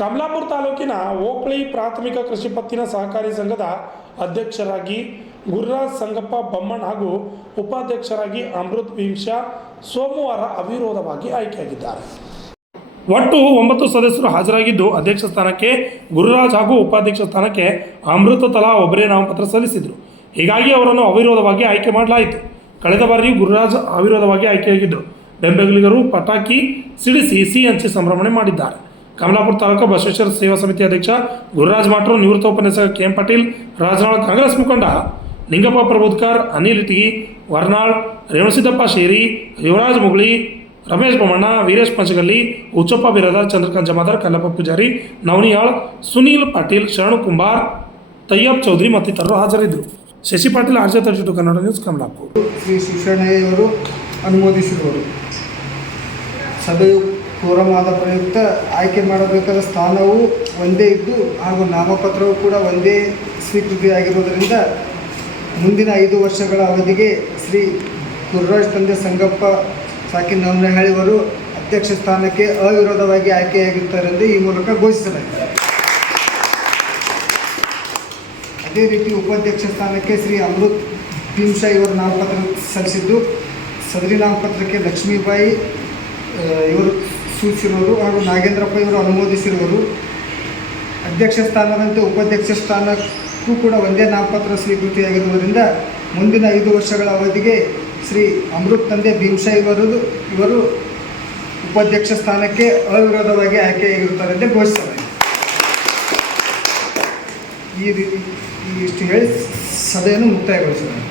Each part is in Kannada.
ಕಮಲಾಪುರ ತಾಲೂಕಿನ ಓಕಳಿ ಪ್ರಾಥಮಿಕ ಕೃಷಿ ಪತ್ತಿನ ಸಹಕಾರಿ ಸಂಘದ ಅಧ್ಯಕ್ಷರಾಗಿ ಗುರುರಾಜ್ ಸಂಗಪ್ಪ ಬೊಮ್ಮಣ್ಣ ಹಾಗೂ ಉಪಾಧ್ಯಕ್ಷರಾಗಿ ಅಮೃತ್ ಭೀಮ್ಶಾ ಸೋಮವಾರ ಅವಿರೋಧವಾಗಿ ಆಯ್ಕೆಯಾಗಿದ್ದಾರೆ. ಒಟ್ಟು 9 ಸದಸ್ಯರು ಹಾಜರಾಗಿದ್ದು, ಅಧ್ಯಕ್ಷ ಸ್ಥಾನಕ್ಕೆ ಗುರುರಾಜ್ ಹಾಗೂ ಉಪಾಧ್ಯಕ್ಷ ಸ್ಥಾನಕ್ಕೆ ಅಮೃತ ತಲಾ ಒಬ್ಬರೇ ನಾಮಪತ್ರ ಸಲ್ಲಿಸಿದರು. ಹೀಗಾಗಿ ಅವರನ್ನು ಅವಿರೋಧವಾಗಿ ಆಯ್ಕೆ ಮಾಡಲಾಯಿತು. ಕಳೆದ ಬಾರಿಯೂ ಗುರುರಾಜ್ ಅವಿರೋಧವಾಗಿ ಆಯ್ಕೆಯಾಗಿದ್ದರು. ಬೆಂಬಲಿಗರು ಪಟಾಕಿ ಸಿಡಿಸಿ ಸಿಹಿ ಹಂಚಿ ಸಂಭ್ರಮಣೆ ಮಾಡಿದ್ದಾರೆ. ಕಮಲಾಪುರ ತಾಲೂಕು ಬಸವೇಶ್ವರ ಸೇವಾ ಸಮಿತಿ ಅಧ್ಯಕ್ಷ ಗುರುರಾಜ್ ಮಾಟ್ರು, ನಿವೃತ್ತ ಉಪನ್ಯಾಸಕ ಕೆ ಎಂ ಪಾಟೀಲ್, ರಾಜನಾಳ್, ಕಾಂಗ್ರೆಸ್ ಮುಖಂಡ ನಿಂಗಪ್ಪ ಪ್ರಬೋದ್ಕರ್, ಅನಿಲ್ ಇಟಗಿ, ವರ್ನಾಳ್, ರೇವಣಸಿದ್ದಪ್ಪ ಶೇರಿ, ಯುವರಾಜ್ ಮುಗುಳಿ, ರಮೇಶ್ ಬೊಮ್ಮಣ್ಣ, ವೀರೇಶ್ ಪಂಚಗಲ್ಲಿ, ಉಚ್ಚಪ್ಪ ಬಿರಾದಾರ್, ಚಂದ್ರಕಾಂತ್ ಜಮಾದಾರ್, ಕಲ್ಲಪ್ಪ ಪೂಜಾರಿ, ನವನಿಯಾಳ್, ಸುನೀಲ್ ಪಾಟೀಲ್, ಶರಣು ಕುಂಬಾರ್, ತಯ್ಯಬ್ ಚೌಧರಿ ಮತ್ತಿತರರು ಹಾಜರಿದ್ದರು. Shashi Patil, RJ32 Kannada news, Kamalapur. ಶ್ರೀ ಶಿವಶರಣಯ್ಯವರು ಅನುಮೋದಿಸಿರುವರು. ಸಭೆಯು ಕೋರಮ್ ಆದ ಪ್ರಯುಕ್ತ ಆಯ್ಕೆ ಮಾಡಬೇಕಾದ ಸ್ಥಾನವು ಒಂದೇ ಇದ್ದು ಹಾಗೂ ನಾಮಪತ್ರವು ಕೂಡ ಒಂದೇ ಸ್ವೀಕೃತಿಯಾಗಿರುವುದರಿಂದ ಮುಂದಿನ 5 ವರ್ಷಗಳ ಅವಧಿಗೆ ಶ್ರೀ ಗುರುರಾಜ್ ತಂದೆ ಸಂಗಪ್ಪ ಸಾಕಿನ್ ನವನಹಳ್ಳಿಯವರು ಅಧ್ಯಕ್ಷ ಸ್ಥಾನಕ್ಕೆ ಅವಿರೋಧವಾಗಿ ಆಯ್ಕೆಯಾಗಿರುತ್ತಾರೆಂದು ಈ ಮೂಲಕ ಘೋಷಿಸಲಾಗಿದೆ. ಅದೇ ರೀತಿ ಉಪಾಧ್ಯಕ್ಷ ಸ್ಥಾನಕ್ಕೆ ಶ್ರೀ ಅಮೃತ್ ಭೀಮ್ಶಾ ಇವರು ನಾಮಪತ್ರ ಸಲ್ಲಿಸಿದ್ದು, ಸದರಿ ನಾಮಪತ್ರಕ್ಕೆ ಲಕ್ಷ್ಮೀಬಾಯಿ ಇವರು ಸೂಚಿಸಿರುವರು ಹಾಗೂ ನಾಗೇಂದ್ರಪ್ಪ ಇವರು ಅನುಮೋದಿಸಿರುವರು. ಅಧ್ಯಕ್ಷ ಸ್ಥಾನದಂತೆ ಉಪಾಧ್ಯಕ್ಷ ಸ್ಥಾನಕ್ಕೂ ಕೂಡ ಒಂದೇ ನಾಮಪತ್ರ ಸ್ವೀಕೃತಿಯಾಗಿರುವುದರಿಂದ ಮುಂದಿನ 5 ವರ್ಷಗಳ ಅವಧಿಗೆ ಶ್ರೀ ಅಮೃತ್ ತಂದೆ ಭೀಮ್ಶಾ ಇವರು ಉಪಾಧ್ಯಕ್ಷ ಸ್ಥಾನಕ್ಕೆ ಅವಿರೋಧವಾಗಿ ಆಯ್ಕೆಯಾಗಿರುತ್ತಾರೆಂದು ಘೋಷಿಸಲಾಗಿದೆ. ಇಷ್ಟು ಹೇಳಿ ಸಭೆಯನ್ನು ಮುಕ್ತಾಯಗೊಳಿಸಲಾಗಿದೆ.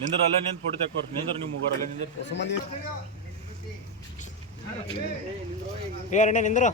ನಿಂದ್ರ ಅಲ್ಲೇ ನಿಂತು ಫೋಟೋ ತಕ್ಕೋರ್ ನಿಂದ್ರ ನೀವು ಮುಗೋರಲ್ಲೇ ನಿಂದ್ರ ಸುಮ್ಮನೆ ಯಾರಣ್ಣ ನಿಂದ್ರ